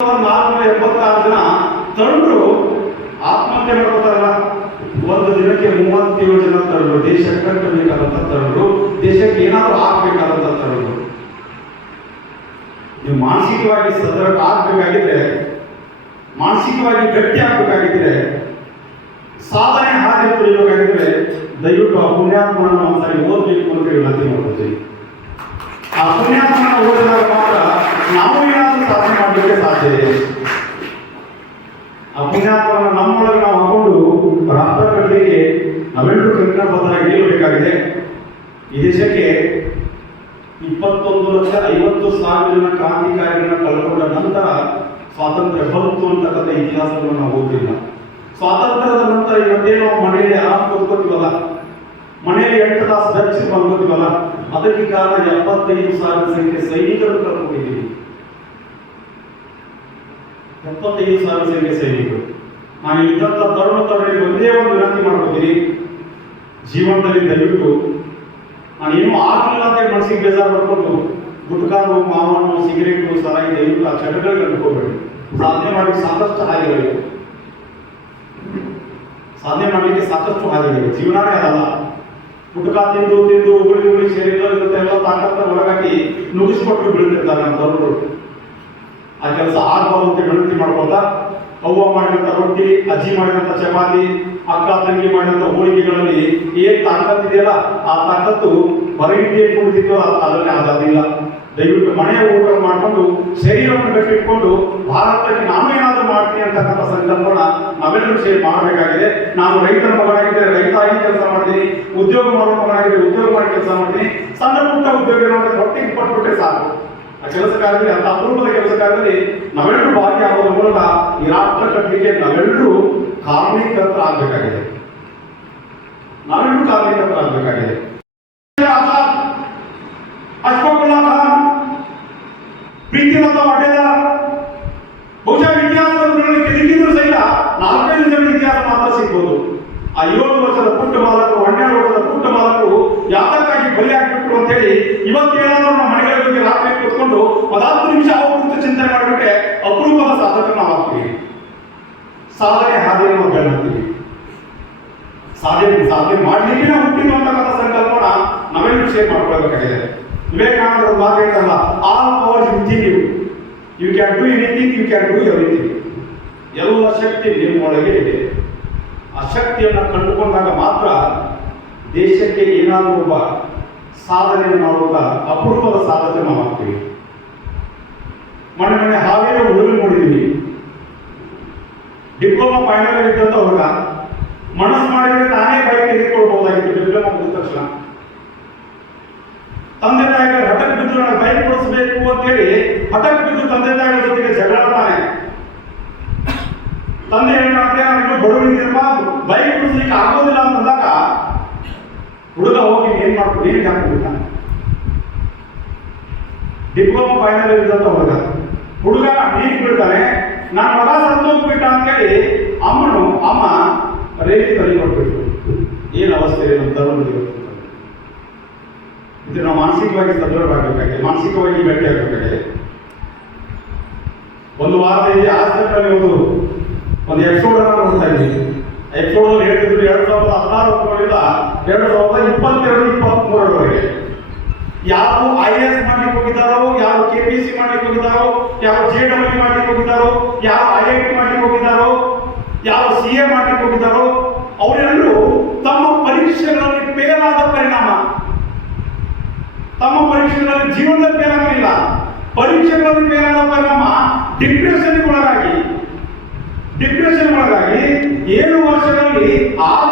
ಎಂಬತ್ತಾರು ಜನ ಆತ್ಮಹತ್ಯೆ ಒಂದು ದಿನಕ್ಕೆ ಮೂವತ್ತೇಳು ಜನ ದೇಶಕ್ಕೆ ಏನಾದರೂ ಮಾನಸಿಕವಾಗಿ ಸದೃಢ ಆಗ್ಬೇಕಾಗಿದ್ರೆ, ಮಾನಸಿಕವಾಗಿ ಗಟ್ಟಿ ಆಗ್ಬೇಕಾಗಿದ್ರೆ, ಸಾಧನೆ ಹಾಗೆ ತುಳಿಬೇಕಾಗಿದ್ರೆ, ದಯವಿಟ್ಟು ಆ ಪುಣ್ಯಾತ್ಮನನ್ನು ಒಂದ್ಸರಿ ಓದಬೇಕು ಅಂತ ವಿನಂತಿ ಮಾಡ್ತೀವಿ ಆ ಪುಣ್ಯಾತ್ಮನ ಓದಿದಾಗ ಮಾತ್ರ ನಾವು ಮಾಡಲಿಕ್ಕೆ ಸಾಧ್ಯ ಇದೆ. ಆ ನಮ್ಮೊಳಗೆ ನಾವು ಹಾಕೊಂಡು ರಾಷ್ಟ್ರ ಕಟ್ಟಲಿಕ್ಕೆ ನಾವೆಲ್ಲರೂ ಪತ್ರ ನಿಲ್ಲಬೇಕಾಗಿದೆ ಈ ದೇಶಕ್ಕೆ ಇಪ್ಪತ್ತೊಂದು ಲಕ್ಷ ಐವತ್ತು ಸಾವಿರ ಜನ ಕ್ರಾಂತಿಕಾರಿಗಳನ್ನ ಕಳ್ಕೊಂಡ ನಂತರ ಸ್ವಾತಂತ್ರ್ಯ ಬಂತು ಅಂತಕ್ಕಂಥ ಇತಿಹಾಸವನ್ನು ನಾವು ಓದಿಲ್ಲ ಸ್ವಾತಂತ್ರ್ಯದ ನಂತರ ಇವತ್ತೇ ನಾವು ಮನೆಯಲ್ಲಿ ಆರಾಮ್ ಕೂತ್ಕೋತೀವಲ್ಲ ಮನೆಯಲ್ಲಿ ಎಂಟು ತಾಸು ಬೆಚ್ಚಿ ಮಲ್ಕೋತೀವಲ್ಲ ಅದಕ್ಕೆ ಕಾರಣ ಎಪ್ಪತ್ತೈದು ಸಾವಿರ ಸಂಖ್ಯೆ ಸೈನಿಕರು ಕಳ್ಕೊಂಡಿದ್ದೀವಿ ಎಪ್ಪತ್ತೈದು ಸಾವಿರ ಸಂಖ್ಯೆ ಸೈನಿಕರು ನಾನು ಇಲ್ಲಿದ್ದಂಥ ತರುಣ ತರುಣಿಗೆ ಒಂದೇ ಒಂದು ವಿನಂತಿ ಮಾಡ್ಕೊತೀನಿ ಜೀವನದಲ್ಲಿ ದಯವಿಟ್ಟು ನಾನು ಏನೂ ಆಗಲಿಲ್ಲ ಅಂತ ಹೇಳಿ ಮನಸ್ಸಿಗೆ ಬೇಜಾರು ಮಾಡ್ಕೊಂಡು ಗುಟ್ಕಾನು ಮಾವನ್ನು ಸಿಗರೇಟು ಸರಾಯಿ ದಯವಿಟ್ಟು ಆ ಚಟಗಳಿಗೆ ಅಂದ್ಕೋಬೇಡಿ ಸಾಧನೆ ಮಾಡಲಿಕ್ಕೆ ಸಾಕಷ್ಟು ಹಾದಿಗಳಿವೆ ಸಾಧನೆ ಮಾಡಲಿಕ್ಕೆ ಸಾಕಷ್ಟು ಹಾದಿಗಳಿವೆ ಜೀವನನೇ ಅದಲ್ಲ ಗುಟ್ಕಾ ತಿಂದು ತಿಂದು ಉಗುಳಿ ಉಗುಳಿ ಶರೀರ ಎಲ್ಲ ತಾಕತ್ತ ಒಳಗಾಗಿ ನುಗ್ಗಿಸ್ಕೊಟ್ಟು ಬೀಳ್ತಿರ್ತಾರೆ ನಮ್ಮ ತರುಣರು ಆ ಕೆಲಸ ಆಗುವಂತೆ ಅಂತ ವಿನಂತಿ ಮಾಡ್ಕೊಳ್ತಾ ಅವ್ವ ಮಾಡಿದಂತ ರೊಟ್ಟಿ, ಅಜ್ಜಿ ಮಾಡಿದಂತ ಚಪಾತಿ, ಅಕ್ಕ ತಂಗಿ ಮಾಡಿದಂತ ಹೋಳಿಗೆಗಳಲ್ಲಿ ಏನ್ ತಾಕತ್ ಇದೆಯಲ್ಲ, ಆ ತಾಕತ್ತು ಹೊರಗಿದ್ದೇ ಕುಡಿದಿದ್ದು ಅದರಲ್ಲಿ ಆಗೋದಿಲ್ಲ ದಯವಿಟ್ಟು ಮನೆಯ ಊಟ ಮಾಡಿಕೊಂಡು ಶರೀರವನ್ನು ಕಟ್ಟಿಟ್ಕೊಂಡು ಭಾರತಕ್ಕೆ ನಾನು ಏನಾದರೂ ಮಾಡ್ತೀನಿ ಅಂತಕ್ಕಂಥ ಸಂಕಲ್ಪನ ನಾವೆಲ್ಲರೂ ಸೇರಿ ಮಾಡಬೇಕಾಗಿದೆ. ನಾನು ರೈತರ ಮಗನಾಗಿದ್ದರೆ ರೈತ ಆಗಿ ಕೆಲಸ ಮಾಡ್ತೀನಿ, ಉದ್ಯೋಗ ಮಾಡುವ ಮಗನಾಗಿದ್ದರೆ ಉದ್ಯೋಗ ಮಾಡಿ ಕೆಲಸ ಮಾಡ್ತೀನಿ. ಸಣ್ಣ ಪುಟ್ಟ ಉದ್ಯೋಗ ಹೊಟ್ಟೆಗೆ ಪಟ್ಬಿಟ್ರೆ ಸಾಕು. ಆ ಕೆಲಸ ಕಾರ್ಯದಲ್ಲಿ ಅಂತ ಅಪರೂಪದ ಕೆಲಸ ಕಾರ್ಯದಲ್ಲಿ ನಾವೆಲ್ಲರೂ ಆಗುವ ಮೂಲಕ ಈ ರಾಷ್ಟ್ರ ಕಟ್ಟಲಿಕ್ಕೆ ನಾವೆಲ್ಲರೂ ಕಾರ್ಮಿಕತ್ರ ಆಗ್ಬೇಕಾಗಿದೆ ನಾವೆಲ್ಲರೂ ಅಶ್ಫಾಕುಲ್ಲಾ ಖಾನ್ ನಾಲ್ಕೈದು ಜನ ಇತಿಹಾಸ ಮಾತ್ರ ಆ ವರ್ಷದ ಪುಟ್ಟ ಮಾಲಕರು, ಹನ್ನೆರಡು ವರ್ಷದ ಪುಟ್ಟ ಮಾಲಕರು ಯಾತಕ್ಕಾಗಿ ಬಲಿ ಆಗ್ಬಿಟ್ರು ಅಂತ ಹೇಳಿ ಇವತ್ತೇನಾದ್ರೂ ಸಾಧನೆ ಹಾದಿಯನ್ನು ಬೆನ್ನತ್ತೀವಿ ಸಾಧನೆ ಸಾಧನೆ ಮಾಡಲಿಕ್ಕೆ ನಾವು ಹುಟ್ಟಿದ್ದು ಅಂತಕ್ಕಂಥ ಸಂಕಲ್ಪನ ನಾವೇನು ಶೇರ್ ಮಾಡ್ಕೊಳ್ಬೇಕಾಗಿದೆ. ವಿವೇಕಾನಂದರು ಮಾತು ಹೇಳ್ತಾರಲ್ಲ all power within you you can do anything you can do everything ಎಲ್ಲ ಶಕ್ತಿ ನಿಮ್ಮೊಳಗೆ ಇದೆ. ಆ ಶಕ್ತಿಯನ್ನು ಕಂಡುಕೊಂಡಾಗ ಮಾತ್ರ ದೇಶಕ್ಕೆ ಏನಾದರೂ ಒಬ್ಬ ಸಾಧನೆಯನ್ನು ಮಾಡುವಾಗ ಅಪೂರ್ವದ ಸಾಧನೆ ನಾವು ಆಗ್ತೀವಿ. ಮೊನ್ನೆ ಮೊನ್ನೆ ಹಾವೇರಿ ಹುಡುಗ ನೋಡಿದ್ದೀವಿ ಡಿಪ್ಲೊಮಾ ಫೈನಲ್ ಇದ್ದಂತ ಹುಡುಗ, ಮನಸ್ಸು ಮಾಡಿದ್ರೆ ತಾನೇ ಬೈಕ್ ತೆಗೆದುಕೊಳ್ಬಹುದಾಗಿತ್ತು ಡಿಪ್ಲೊಮಾ ಮುಗಿದ ತಕ್ಷಣ. ತಂದೆ ತಾಯಿಗೆ ಹಠಕ್ ಬಿದ್ದು ನನಗೆ ಬೈಕ್ ಅಂತ ಹೇಳಿ ಹಠಕ್ ಬಿದ್ದು ತಂದೆ ತಾಯಿಗಳ ಜೊತೆಗೆ ಜಗಳಾಡ್ತಾನೆ ತಂದೆ ಏನ್ ಮಾಡ್ತಾರೆ ನಾನು ಬಡವನಿದ್ದೀರಪ್ಪ ಬೈಕ್ ಕೊಡಿಸ್ಲಿಕ್ಕೆ ಆಗೋದಿಲ್ಲ ಅಂತಂದಾಗ ಹುಡುಗ ಹೋಗಿ ಏನ್ ಮಾಡ್ಕೊಂಡು ಏನ್ ಹಾಕ್ಬಿಡ್ತಾನೆ ಡಿಪ್ಲೊಮಾ ಫೈನಲ್ ಇದ್ದಂತ ಹುಡುಗ ಹುಡುಗ ನೀರಿಗೆ ಬೀಳ್ತಾನೆ ನನ್ನ ಮಗ ಸತ್ತೋಗ್ಬಿಟ್ಟ ಅಂತೇಳಿ ಅಮ್ಮನು, ಅಮ್ಮ ರೇಲಿ ತಲೆ ಕೊಡ್ಬೇಕು ಏನು ಅವಸ್ಥೆ ಇದೆ ನಮ್ಮ ತರುಣರಿಗೆ. ಇದು ನಾವು ಮಾನಸಿಕವಾಗಿ ಸದೃಢವಾಗಬೇಕಾಗಿದೆ ಮಾನಸಿಕವಾಗಿ ಗಟ್ಟಿಯಾಗಬೇಕಾಗಿದೆ ಒಂದು ವಾರದಲ್ಲಿ ಆಸ್ಪತ್ರೆ ಒಂದು ಒಂದು ಎಪಿಸೋಡ್ ಅನ್ನ ನೋಡ್ತಾ ಇದ್ದೀವಿ ಎಪಿಸೋಡ್ ಹೇಳ್ತಿದ್ರು ಎರಡ್ ಸಾವಿರದ ಹದಿನಾರು ಹತ್ತೊಂಬತ್ತರಿಂದ ಎರಡು ಸಾವಿರದ ಇಪ್ಪತ್ತೆರಡು ಇಪ್ಪತ್ತ್ ಮೂರರವರೆಗೆ ಯಾರು ಐ ಎಸ್ ಮಾಡ್ಲಿಕ್ಕೆ ಹೋಗಿದ್ದಾರೋ ಕೆ ಪಿ ಸಿ ಹೋಗಿದ್ದಾರೋ, ಯಾವ ಜೆ ಡಬ್ಲ್ಯೂ ಮಾಡ್ಲಿಕ್ಕೆ ಹೋಗಿದ್ದಾರೋ, ಯಾವ ಐ ಐ ಟಿ ಮಾಡ್ಲಿಕ್ಕೆ ಹೋಗಿದ್ದಾರೋ, ಯಾವ ಸಿ ಎ ಮಾಡ್ಲಿಕ್ಕೆ ಹೋಗಿದ್ದಾರೋ, ಅವರೆಲ್ಲರೂ ತಮ್ಮ ಪರೀಕ್ಷೆಗಳಲ್ಲಿ ಫೇಲ್ ಆದ ಪರಿಣಾಮ. ತಮ್ಮ ಪರೀಕ್ಷೆಗಳಲ್ಲಿ ಜೀವನದ ಫೇಲ್ ಪರೀಕ್ಷೆಗಳಲ್ಲಿ ಫೇಲ್ ಪರಿಣಾಮ ಡಿಪ್ರೆಷನ್ ಒಳಗಾಗಿ. ಡಿಪ್ರೆಷನ್ ಒಳಗಾಗಿ ಏಳು ವರ್ಷಗಳಲ್ಲಿ ಆತ್ಮಹತ್ಯೆ